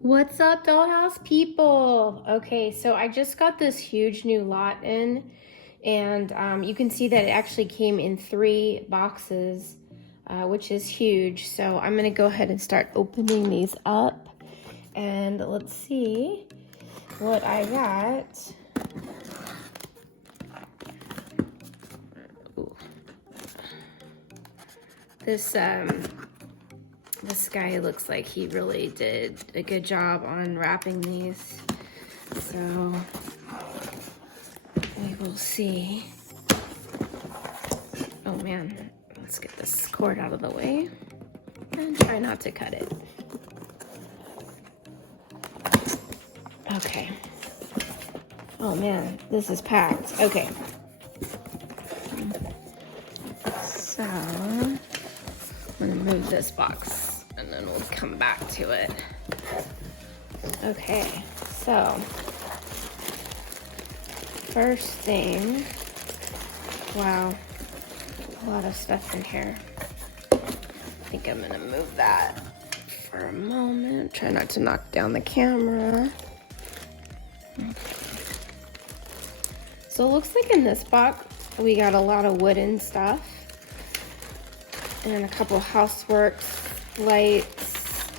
What's up, Dollhouse people? Okay, so I just got this huge new lot in, and you can see that it actually came in 3 boxes, which is huge. So I'm gonna go ahead and start opening these up, and let's see what I got. Ooh. This guy looks like he really did a good job on wrapping these. So we will see. Oh man, let's get this cord out of the way and try not to cut it. Okay. Oh man, this is packed. Okay. So I'm gonna move this box and then we'll come back to it. Okay, so first thing, wow, a lot of stuff in here. I think I'm gonna move that for a moment. Try not to knock down the camera. Okay. So it looks like in this box we got a lot of wooden stuff and a couple houseworks, lights,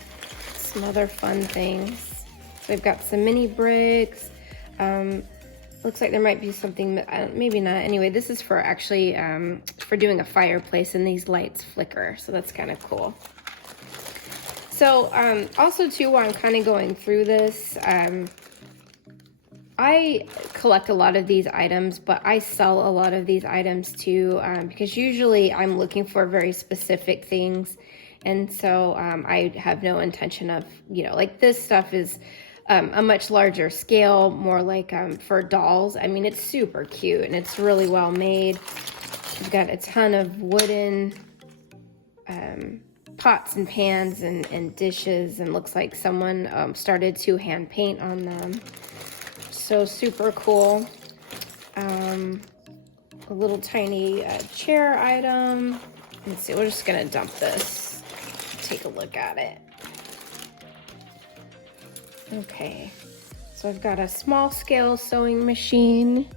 some other fun things. So we've got some mini bricks. Looks like there might be something, maybe not. Anyway, this is for actually for doing a fireplace, and these lights flicker, so that's kind of cool. So also too, while I'm kind of going through this, I collect a lot of these items, but I sell a lot of these items too, because usually I'm looking for very specific things. And so I have no intention of, like this stuff is a much larger scale, more like for dolls. I mean, it's super cute and it's really well made. We've got a ton of wooden pots and pans and dishes, and looks like someone started to hand paint on them. So super cool. A little tiny chair item. Let's see, we're just gonna dump this. Take a look at it. Okay, so I've got a small scale sewing machine,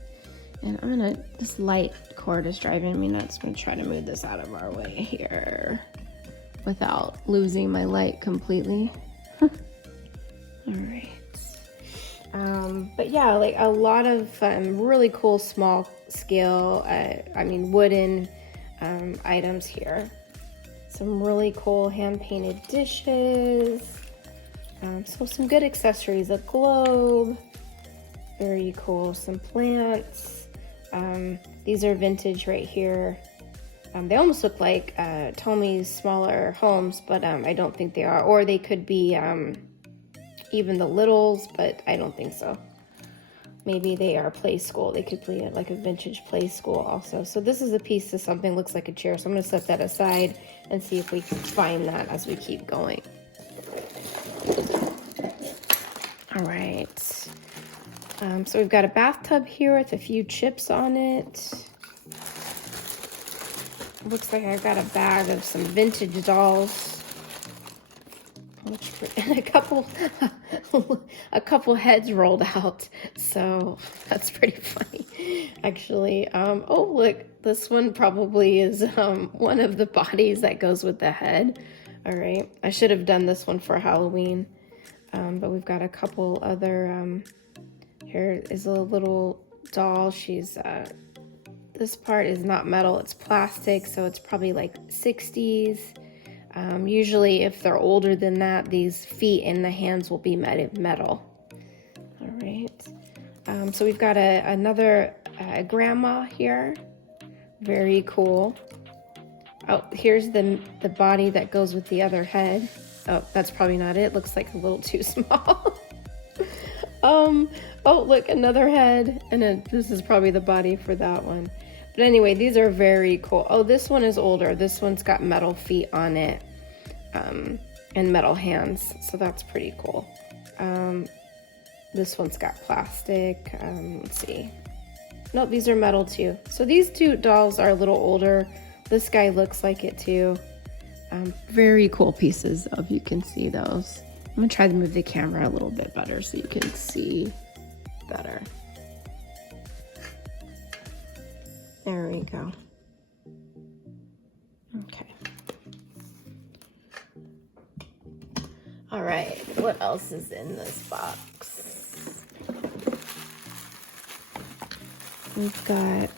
and this light cord is driving me nuts. I'm gonna try to move this out of our way here without losing my light completely. All right. But yeah, like a lot of really cool small scale, wooden items here. Some really cool hand painted dishes. So some good accessories, a globe, very cool, some plants. These are vintage right here. They almost look like Tommy's smaller homes, but I don't think they are, or they could be even the littles, but I don't think so. Maybe they are play school. They could play it like a vintage play school also. So this is a piece of something, looks like a chair. So I'm gonna set that aside and see if we can find that as we keep going. All right. So we've got a bathtub here with a few chips on it. Looks like I got a bag of some vintage dolls. And a couple heads rolled out, so that's pretty funny actually. Oh look, this one probably is one of the bodies that goes with the head. All right, I should have done this one for Halloween, but we've got a couple other. Here is a little doll. She's this part is not metal, it's plastic, so it's probably like 60s. Usually if they're older than that, these feet and the hands will be metal. All right. So we've got another grandma here. Very cool. Oh, here's the body that goes with the other head. Oh, that's probably not it. Looks like a little too small. Oh, look, another head. And then this is probably the body for that one. But anyway, these are very cool. Oh, this one is older. This one's got metal feet on it, and metal hands. So that's pretty cool. This one's got plastic. Let's see. No, these are metal too. So these 2 dolls are a little older. This guy looks like it too. Very cool pieces, if you can see those. I'm gonna try to move the camera a little bit better so you can see better. There we go. Okay. All right, what else is in this box? We've got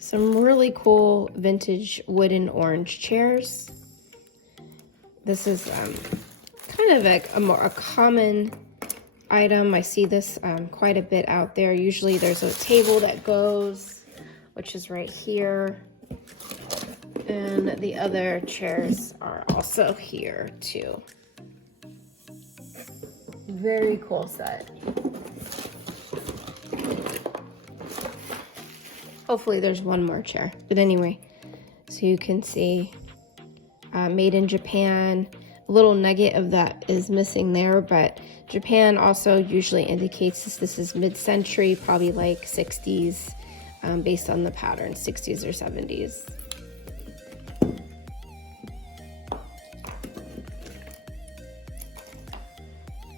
some really cool vintage wooden orange chairs. This is kind of a common item. I see this quite a bit out there. Usually there's a table that goes, which is right here. And the other chairs are also here too. Very cool set. Hopefully there's one more chair, but anyway, so you can see made in Japan. A little nugget of that is missing there, but Japan also usually indicates this is mid-century, probably like 60s, based on the pattern, 60s or 70s.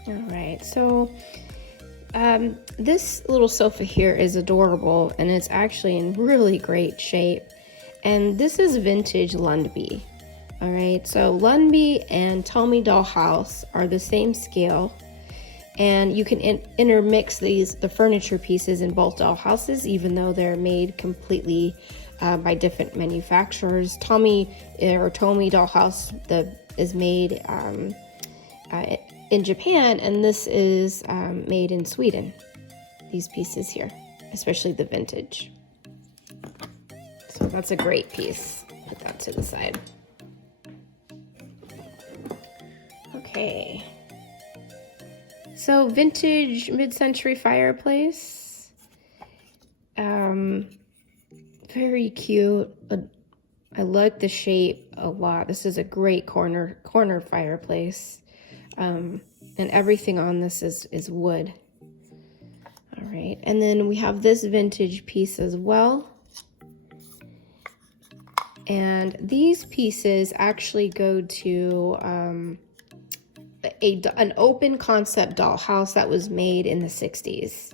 All right, so this little sofa here is adorable, and it's actually in really great shape. And this is vintage Lundby. All right, so Lundby and Dollhouse are the same scale, and you can intermix the furniture pieces in both dollhouses, even though they're made completely by different manufacturers. Tommy Dollhouse is made in Japan, and this is made in Sweden. These pieces here, especially the vintage. So that's a great piece. Put that to the side. Okay. So vintage mid-century fireplace. Very cute. I like the shape a lot. This is a great corner fireplace. And everything on this is wood. All right, and then we have this vintage piece as well. And these pieces actually go to an open concept dollhouse that was made in the 60s.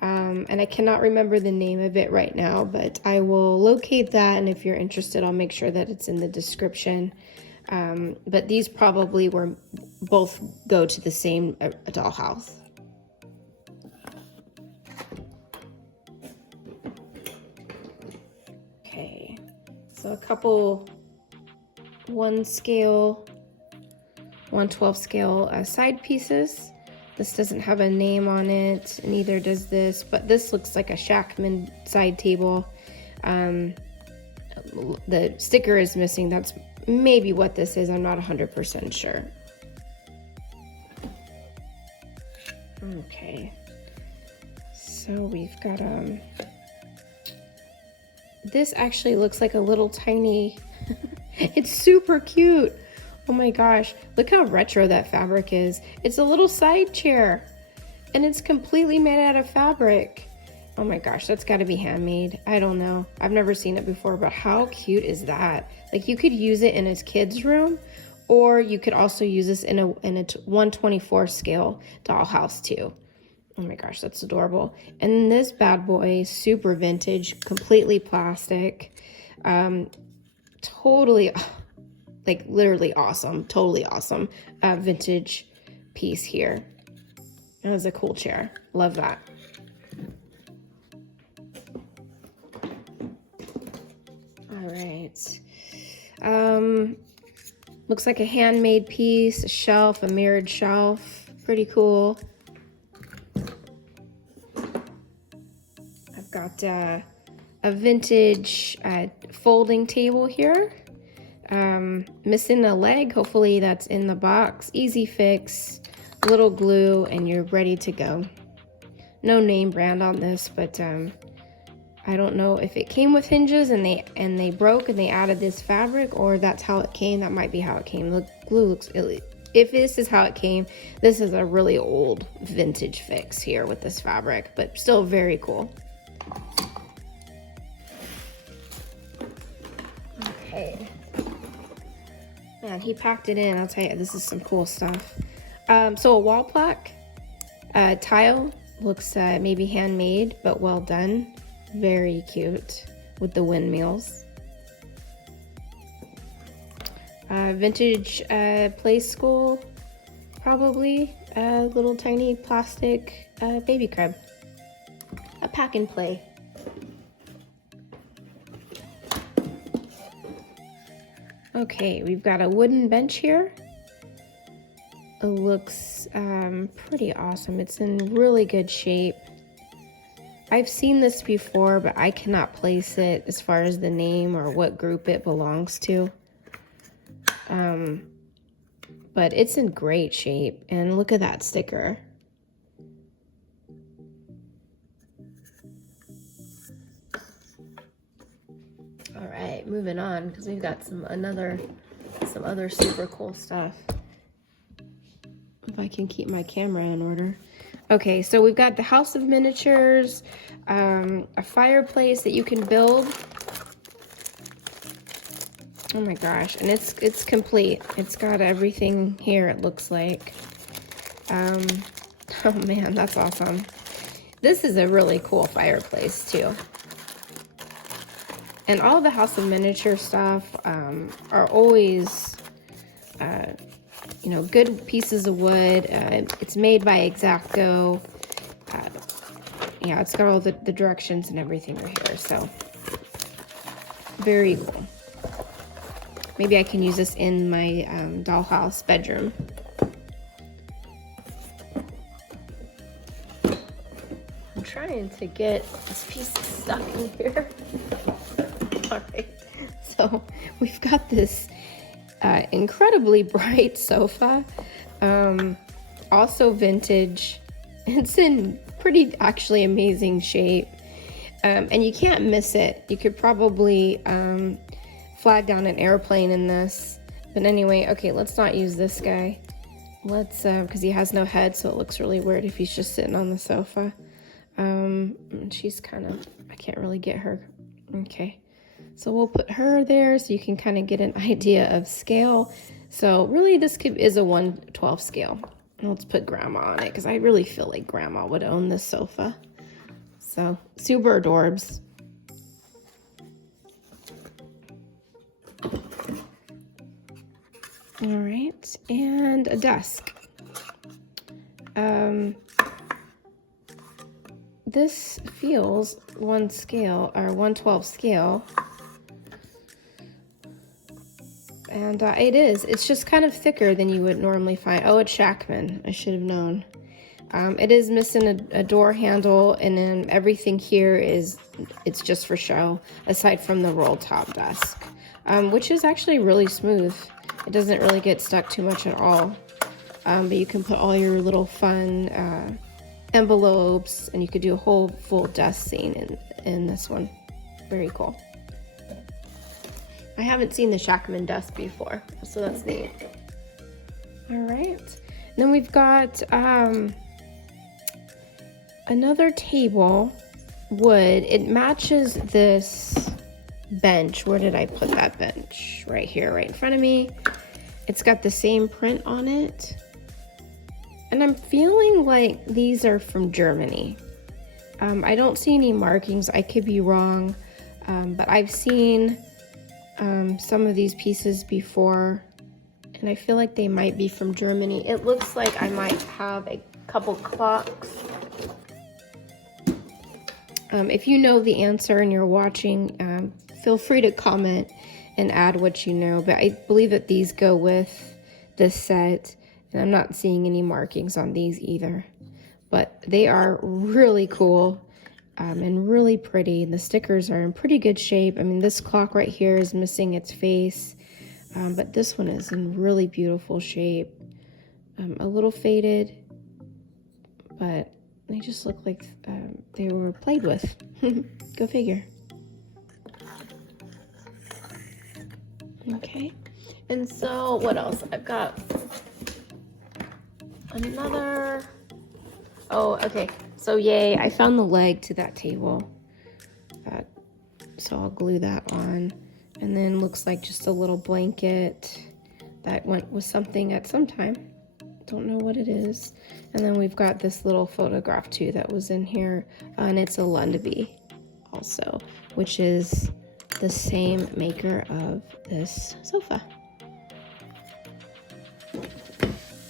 And I cannot remember the name of it right now, but I will locate that, and if you're interested, I'll make sure that it's in the description. But these probably both go to the same dollhouse. Okay, so a couple 1/12 scale side pieces. This doesn't have a name on it, neither does this, but this looks like a Shackman side table. The sticker is missing. That's maybe what this is. I'm not 100% sure. Okay, so we've got this actually looks like a little tiny it's super cute. Oh my gosh, look how retro that fabric is. It's a little side chair, and it's completely made out of fabric. Oh my gosh, that's got to be handmade. I don't know. I've never seen it before, but how cute is that? Like, you could use it in a kid's room, or you could also use this in a 1/24 scale dollhouse too. Oh my gosh, that's adorable. And this bad boy, super vintage, completely plastic. Totally, like literally awesome, totally awesome vintage piece here. That was a cool chair. Love that. All right. Looks like a handmade piece, a shelf, a mirrored shelf. Pretty cool. I've got a vintage folding table here. Missing a leg. Hopefully that's in the box. Easy fix, little glue, and you're ready to go. No name brand on this, but I don't know if it came with hinges and they broke and they added this fabric, or that's how it came. That might be how it came. The glue looks, if this is how it came, this is a really old vintage fix here with this fabric, but still very cool. Okay. Man, he packed it in. I'll tell you, this is some cool stuff. So a wall plaque tile looks maybe handmade, but well done. Very cute with the windmills. Vintage play school, probably. A little tiny plastic baby crib. A pack and play. Okay, we've got a wooden bench here. It looks pretty awesome. It's in really good shape. I've seen this before, but I cannot place it as far as the name or what group it belongs to. But it's in great shape, and look at that sticker. All right, moving on, because we've got some other super cool stuff. If I can keep my camera in order. Okay, so we've got the House of Miniatures, a fireplace that you can build. Oh my gosh, and it's complete. It's got everything here, it looks like. Oh man, that's awesome. This is a really cool fireplace too. And all the House of Miniature stuff are always, you know, good pieces of wood. It's made by X-Acto. Yeah, it's got all the directions and everything right here, so very cool. Maybe I can use this in my dollhouse bedroom. I'm trying to get this piece stuck in here. All right, so we've got this incredibly bright sofa, also vintage. It's in pretty actually amazing shape, and you can't miss it. You could probably flag down an airplane in this, but anyway, okay, let's not use this guy. Let's because he has no head, so it looks really weird if he's just sitting on the sofa. She's kind of, I can't really get her. Okay, so we'll put her there so you can kind of get an idea of scale. So really this is a 1/12 scale. And let's put grandma on it because I really feel like grandma would own this sofa. So super adorbs. All right, and a desk. This feels 1 scale or 1/12 scale. And it is. It's just kind of thicker than you would normally find. Oh, it's Shackman. I should have known. It is missing a door handle, and then everything here it's just for show, aside from the roll top desk, which is actually really smooth. It doesn't really get stuck too much at all. But you can put all your little fun envelopes, and you could do a whole full desk scene in this one. Very cool. I haven't seen the Shackman desk before, so that's neat. All right, and then we've got another table, wood. It matches this bench. Where did I put that bench? Right here, right in front of me. It's got the same print on it. And I'm feeling like these are from Germany. I don't see any markings. I could be wrong, but I've seen some of these pieces before, and I feel like they might be from Germany. It looks like I might have a couple clocks. If you know the answer and you're watching, feel free to comment and add what you know, but I believe that these go with this set, and I'm not seeing any markings on these either, but they are really cool and really pretty, and the stickers are in pretty good shape. I mean, this clock right here is missing its face, but this one is in really beautiful shape. A little faded, but they just look like they were played with. Go figure. Okay, and so what else? I've got another, oh, okay, so yay, I found the leg to that table. So I'll glue that on, and then looks like just a little blanket that went with something at some time. don't know what it is. And then we've got this little photograph too that was in here, and it's a Lundby also, which is the same maker of this sofa.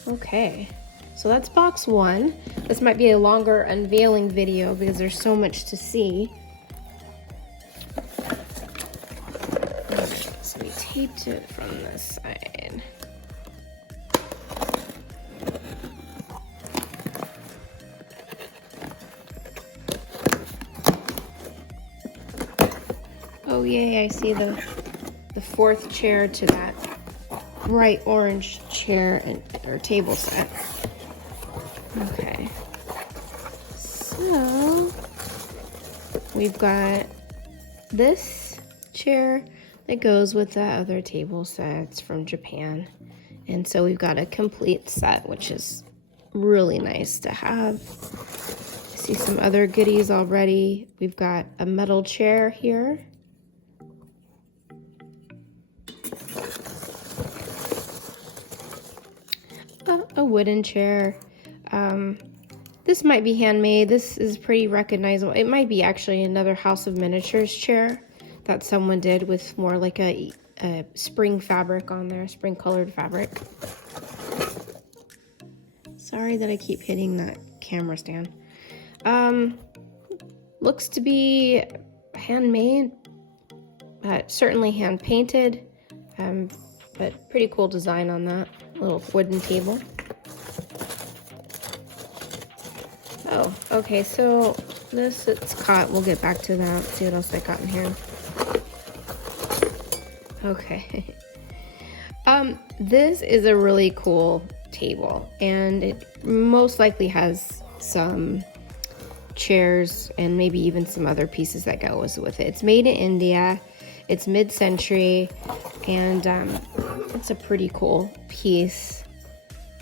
Okay, so that's box one. This might be a longer unveiling video because there's so much to see. Alright, so we taped it from this side. Oh yay, I see the fourth chair to that bright orange chair or table set. Okay, so we've got this chair that goes with the other table sets from Japan, and so we've got a complete set, which is really nice to have. I see some other goodies already. We've got a metal chair here. A wooden chair. This might be handmade. This is pretty recognizable. It might be actually another House of Miniatures chair that someone did with more like a spring fabric on there, spring colored fabric. Sorry that I keep hitting that camera stand. Looks to be handmade, certainly hand painted, but pretty cool design on that little wooden table. Oh, okay, so this, it's caught. We'll get back to that, see what else I got in here. Okay. This is a really cool table, and it most likely has some chairs and maybe even some other pieces that go with it. It's made in India. It's mid-century, and it's a pretty cool piece,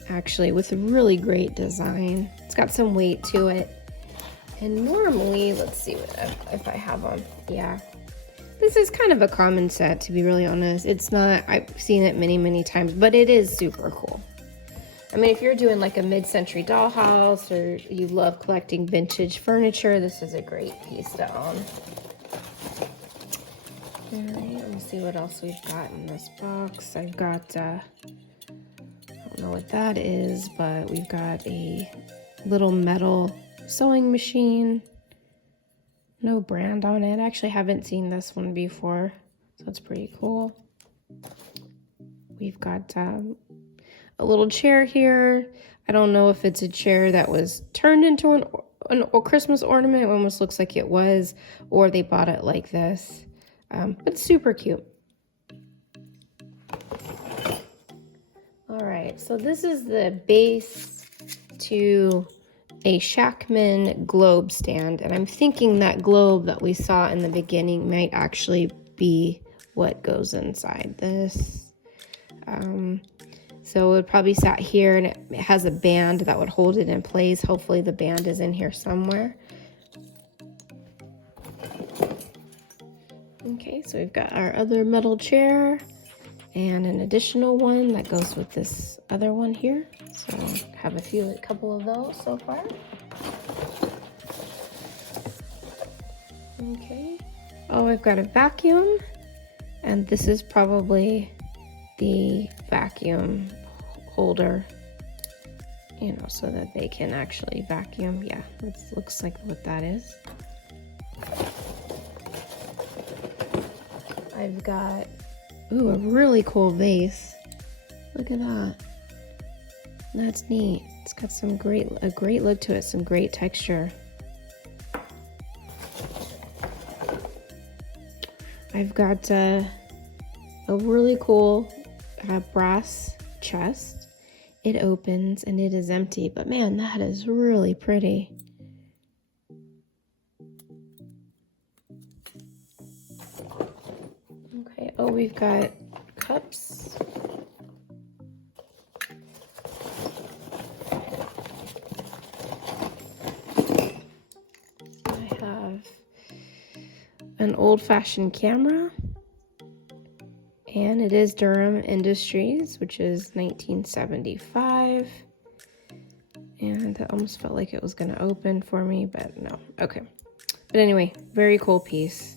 actually, with a really great design. It's got some weight to it. And normally, let's see if I have them. Yeah. This is kind of a common set, to be really honest. It's not, I've seen it many, many times, but it is super cool. I mean, if you're doing like a mid-century dollhouse or you love collecting vintage furniture, this is a great piece to own. All right, let me see what else we've got in this box. I've got, I don't know what that is, but we've got a little metal sewing machine. No brand on it. I actually haven't seen this one before, so it's pretty cool. We've got a little chair here. I don't know if it's a chair that was turned into a Christmas ornament. It almost looks like it was, or they bought it like this. But super cute. All right, so this is the base to a Shackman globe stand, and I'm thinking that globe that we saw in the beginning might actually be what goes inside this. So it would probably sat here, and it has a band that would hold it in place. Hopefully the band is in here somewhere. Okay, so we've got our other metal chair and an additional one that goes with this other one here. So have a couple of those so far. Okay. Oh, I've got a vacuum, and this is probably the vacuum holder, you know, so that they can actually vacuum. Yeah, it looks like what that is. I've got, ooh, a really cool vase. Look at that. That's neat. It's got a great look to it, some great texture. I've got a really cool brass chest. It opens and it is empty, but man, that is really pretty. Okay, oh, we've got cups. I have an old-fashioned camera, and it is Durham Industries, which is 1975. And that almost felt like it was gonna open for me, but no. Okay. But anyway, very cool piece.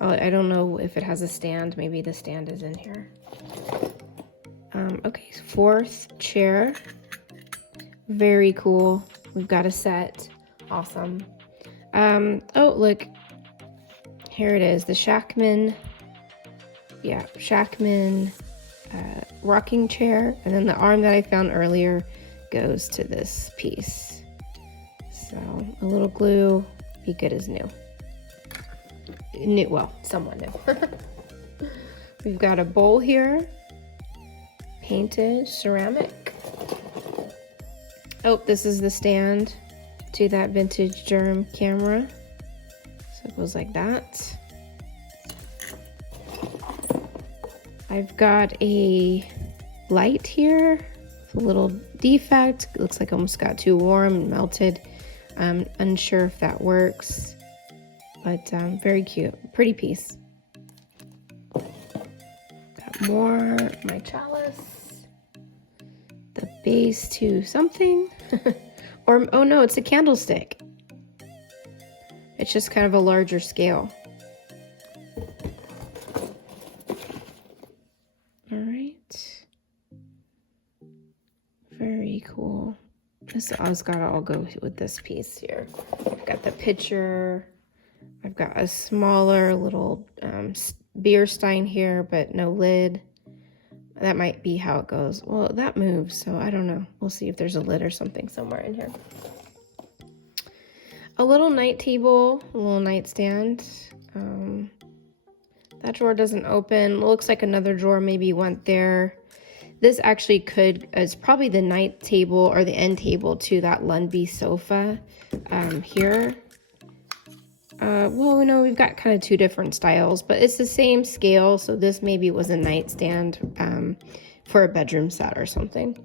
I don't know if it has a stand. Maybe the stand is in here. Okay, fourth chair. Very cool. We've got a set. Awesome. Oh, look. Here it is. The Shackman. Yeah, Shackman rocking chair. And then the arm that I found earlier goes to this piece. So a little glue, be good as new. Well, somewhat new. We've got a bowl here, painted ceramic. Oh, this is the stand to that vintage germ camera. So it goes like that. I've got a light here. It's a little defect. It looks like it almost got too warm and melted. I'm unsure if that works, but very cute. Pretty piece. Got more, my chalice. The base to something. Or, oh no, it's a candlestick. It's just kind of a larger scale. All right. Very cool. This has got to all go with this piece here. I've got the pitcher. I've got a smaller little beer stein here, but no lid. That might be how it goes. Well, that moves, so I don't know. We'll see if there's a lid or something somewhere in here. A little night table, a little nightstand. That drawer doesn't open. Looks like another drawer maybe went there. This actually is probably the night table or the end table to that Lundby sofa here. Well, no, we've got kind of two different styles, but it's the same scale. So this maybe was a nightstand for a bedroom set or something.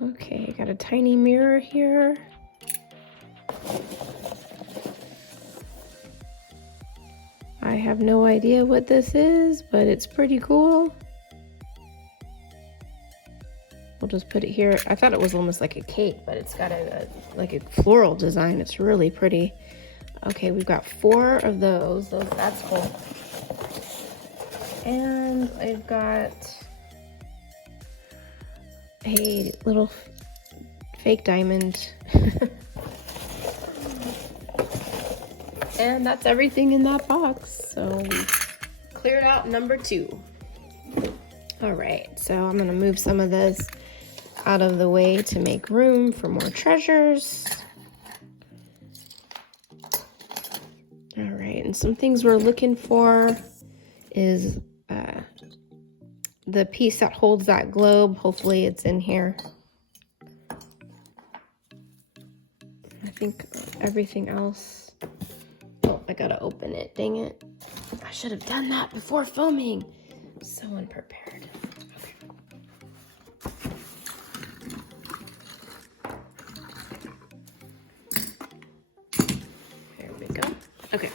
Okay, got a tiny mirror here. I have no idea what this is, but it's pretty cool. We'll just put it here. I thought it was almost like a cake, but it's got like a floral design. It's really pretty. Okay, we've got 4 of those. That's cool. And I've got a little fake diamond. And that's everything in that box. So we cleared out number 2. All right, so I'm gonna move some of this out of the way to make room for more treasures. All right, and some things we're looking for is the piece that holds that globe. Hopefully it's in here. I think everything else. Oh, I gotta open it, dang it. I should have done that before filming. I'm so unprepared. There we go. Okay.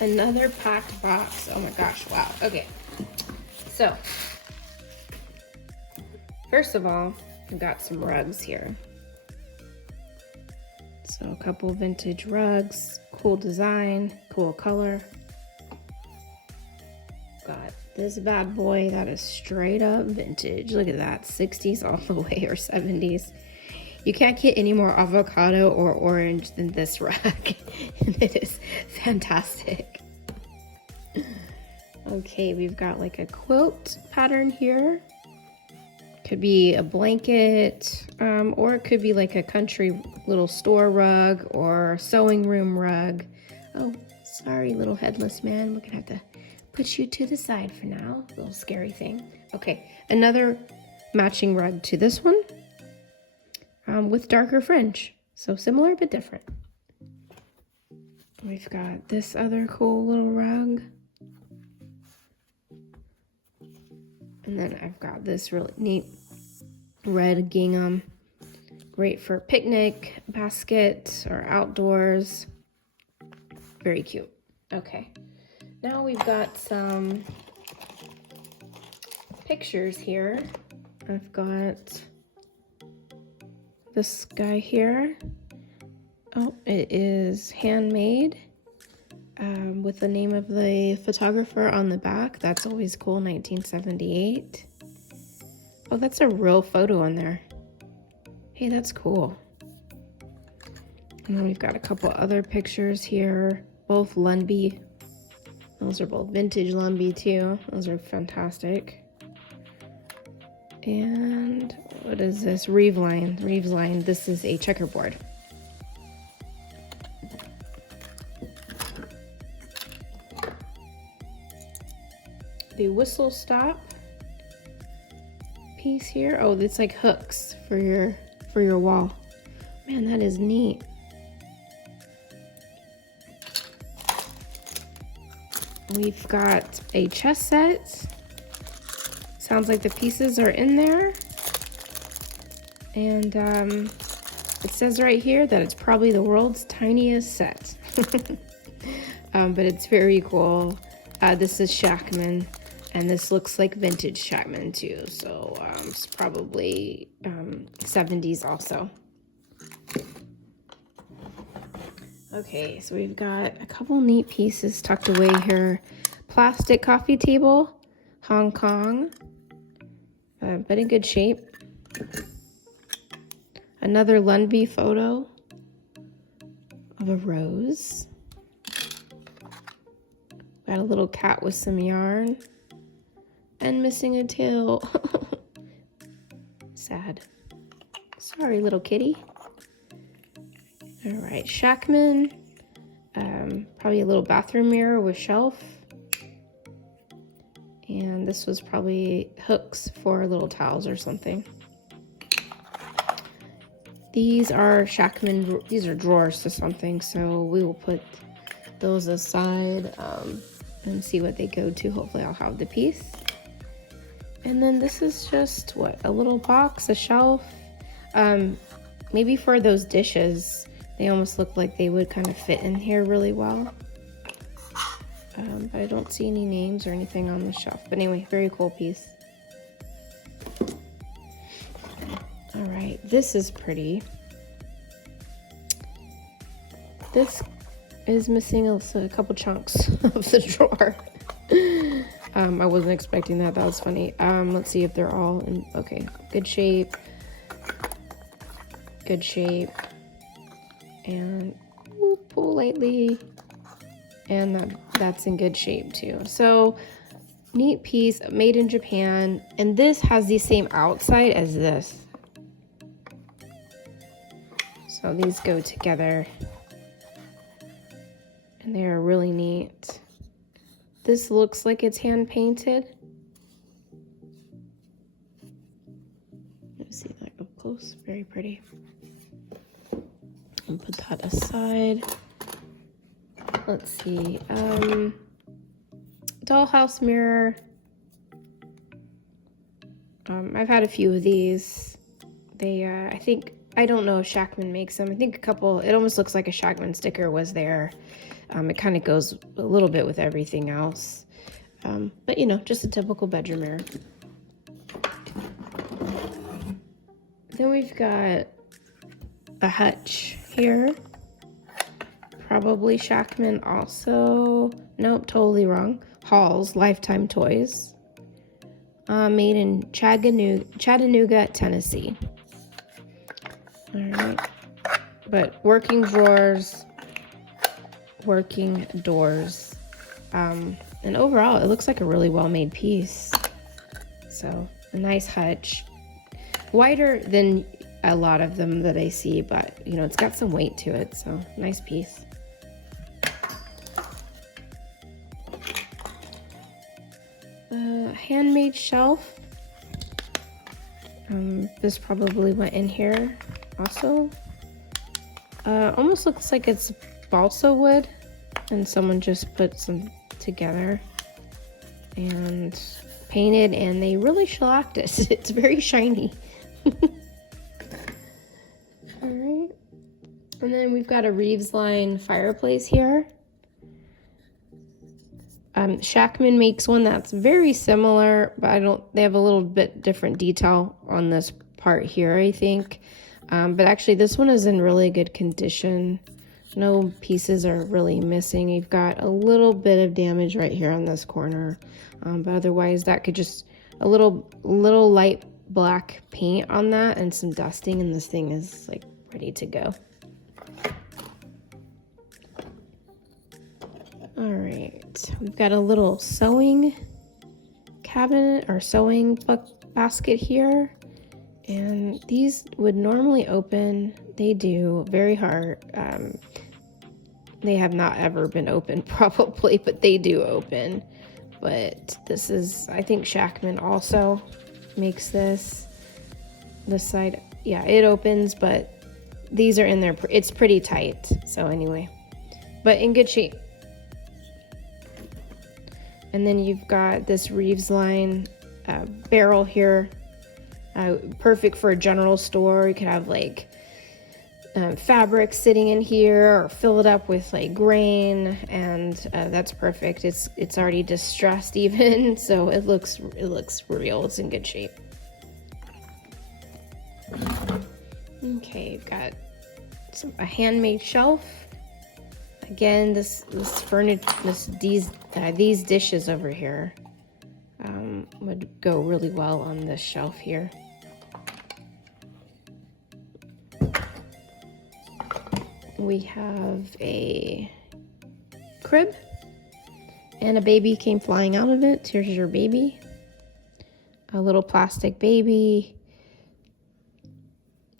Another packed box. Oh my gosh, wow. Okay, so first of all, I've got some rugs here. So a couple vintage rugs, cool design, cool color. Got this bad boy that is straight up vintage. Look at that, 60s all the way, or 70s. You can't get any more avocado or orange than this rug. And it is fantastic. Okay, we've got like a quilt pattern here. Could be a blanket, or it could be like a country little store rug or sewing room rug. Oh, sorry, little headless man. We're gonna have to put you to the side for now. Little scary thing. Okay, another matching rug to this one. With darker fringe. So similar but different. We've got this other cool little rug. And then I've got this really neat red gingham. Great for picnic, basket, or outdoors. Very cute. Okay. Now we've got some pictures here. I've got this guy here. Oh, it is handmade with the name of the photographer on the back. That's always cool, 1978. Oh, that's a real photo on there. Hey, that's cool. And then we've got a couple other pictures here, both Lundby. Those are both vintage Lundby too. Those are fantastic. And what is this? Reeve line. Reeves line. This is a checkerboard. The whistle stop piece here. Oh, it's like hooks for your wall. Man, that is neat. We've got a chess set. Sounds like the pieces are in there. And it says right here that it's probably the world's tiniest set. But it's very cool. This is Shackman, and this looks like vintage Shackman too. So it's probably 70s also. Okay, so we've got a couple neat pieces tucked away here. Plastic coffee table, Hong Kong, but in good shape. Another Lundby photo of a rose. Got a little cat with some yarn and missing a tail. Sad. Sorry, little kitty. All right, Shackman. Probably a little bathroom mirror with shelf. And this was probably hooks for little towels or something. These are Shackman, these are drawers to something, so we will put those aside and see what they go to. Hopefully I'll have the piece. And then this is just, what, a little box, a shelf. Maybe for those dishes. They almost look like they would kind of fit in here really well. But I don't see any names or anything on the shelf. But anyway, very cool piece. All right, this is pretty. This is missing a couple chunks of the drawer. I wasn't expecting that. That was funny. Let's see if they're all in, okay, good shape. Good shape. And pull lightly. And that's in good shape too. So neat piece, made in Japan. And this has the same outside as this. So these go together. And they are really neat. This looks like it's hand painted. Let's see that up close. Very pretty. And put that aside. Let's see. Dollhouse mirror. I've had a few of these. They, I don't know if Shackman makes them. I think a couple, it almost looks like a Shackman sticker was there. It kind of goes a little bit with everything else. But you know, just a typical bedroom mirror. Then we've got a hutch here. Probably Shackman also. Nope, totally wrong. Hall's Lifetime Toys. Made in Chattanooga, Tennessee. All right. But working drawers, working doors. And overall, it looks like a really well-made piece. So, a nice hutch. Wider than a lot of them that I see, but, you know, it's got some weight to it, so nice piece. Handmade shelf. This probably went in here also. Almost looks like it's balsa wood, and someone just put some together and painted, and they really shellacked it. It's very shiny. All right, and then we've got a Reeves line fireplace here. Shackman makes one that's very similar, but they have a little bit different detail on this part here, I think. But actually this one is in really good condition. No pieces are really missing. You've got a little bit of damage right here on this corner. But otherwise that could just a little light black paint on that and some dusting, and this thing is like ready to go. All right, we've got a little sewing cabinet or sewing basket here, and these would normally open. They do very hard. They have not ever been opened probably, but they do open. But this is, I think Shackman also makes this side. Yeah, it opens, but these are in there. It's pretty tight. So anyway, but in good shape. And then you've got this Reeves line barrel here. Perfect for a general store. You could have like fabric sitting in here, or fill it up with like grain, and that's perfect. It's already distressed even, so it looks real. It's in good shape. Okay, you've got a handmade shelf. Again, this furniture, these dishes over here would go really well on this shelf here. We have a crib, and a baby came flying out of it. Here's your baby, a little plastic baby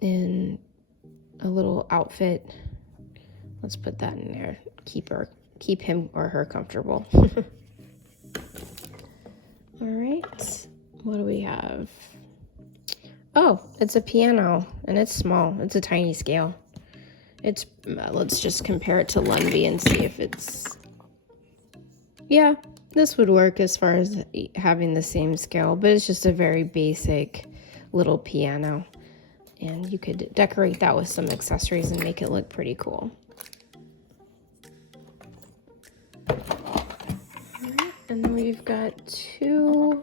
in a little outfit. Let's put that in there. Keep him or her comfortable. All right, what do we have? Oh, it's a piano, and it's small. It's a tiny scale. It's let's just compare it to Lundby and see if it's, yeah, this would work as far as having the same scale, but it's just a very basic little piano, and you could decorate that with some accessories and make it look pretty cool. And then we've got two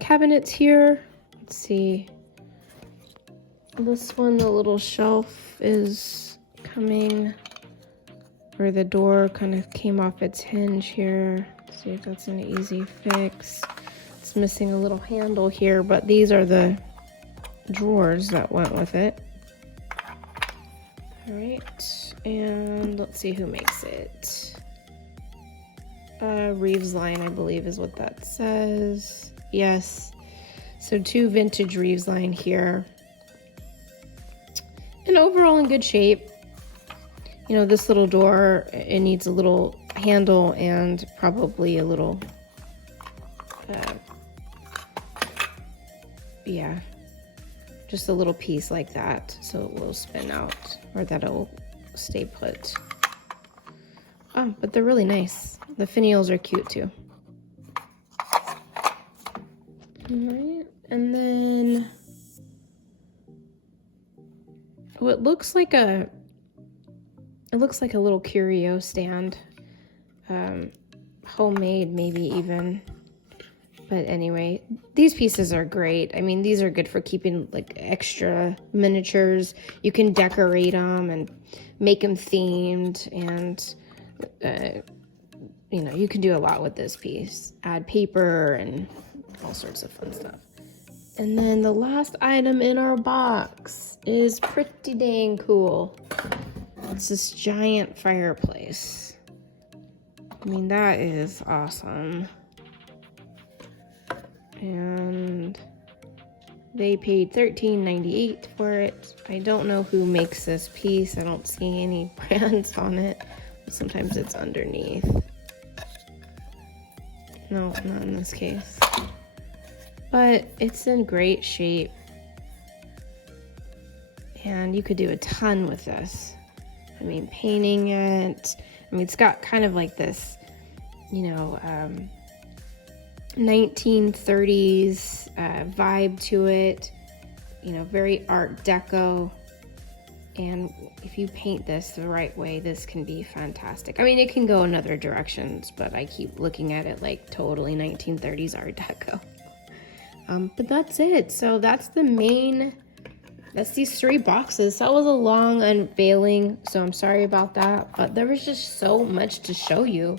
cabinets here. Let's see. This one, the little shelf is coming, or the door kind of came off its hinge here. Let's see if that's an easy fix. It's missing a little handle here, but these are the drawers that went with it. All right, and let's see who makes it. Reeves line, I believe is what that says. Yes, so two vintage Reeves line here, and overall in good shape. You know, this little door, it needs a little handle and probably a little yeah, just a little piece like that so it will spin out, or that it'll stay put. Oh, but they're really nice. The finials are cute too. Alright, and then it looks like a little curio stand. Homemade maybe even. But anyway, these pieces are great. I mean, these are good for keeping like extra miniatures. You can decorate them and make them themed, and you know, you can do a lot with this piece. Add paper and all sorts of fun stuff. And then the last item in our box is pretty dang cool. It's this giant fireplace. I mean, that is awesome. And they paid $13.98 for it. I don't know who makes this piece. I don't see any brands on it. But sometimes it's underneath. No, not in this case. But it's in great shape. And you could do a ton with this. I mean, painting it. I mean, it's got kind of like this, you know, 1930s vibe to it. You know, very Art Deco. And if you paint this the right way, this can be fantastic. I mean, it can go in other directions, but I keep looking at it like totally 1930s Art Deco. But that's it. So that's these 3 boxes. That was a long unveiling, so I'm sorry about that, but there was just so much to show you.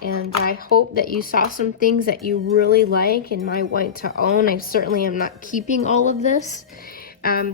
And I hope that you saw some things that you really like and might want to own. I certainly am not keeping all of this.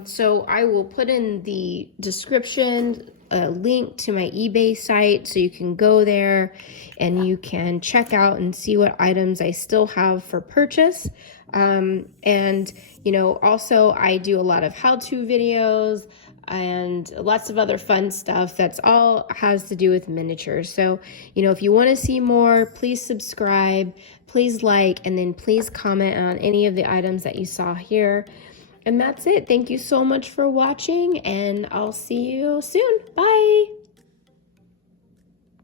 So I will put in the description a link to my eBay site so you can go there and you can check out and see what items I still have for purchase. And, you know, also I do a lot of how-to videos and lots of other fun stuff that's all has to do with miniatures. So, you know, if you want to see more, please subscribe, please like, and then please comment on any of the items that you saw here. And that's it. Thank you so much for watching, and I'll see you soon. Bye.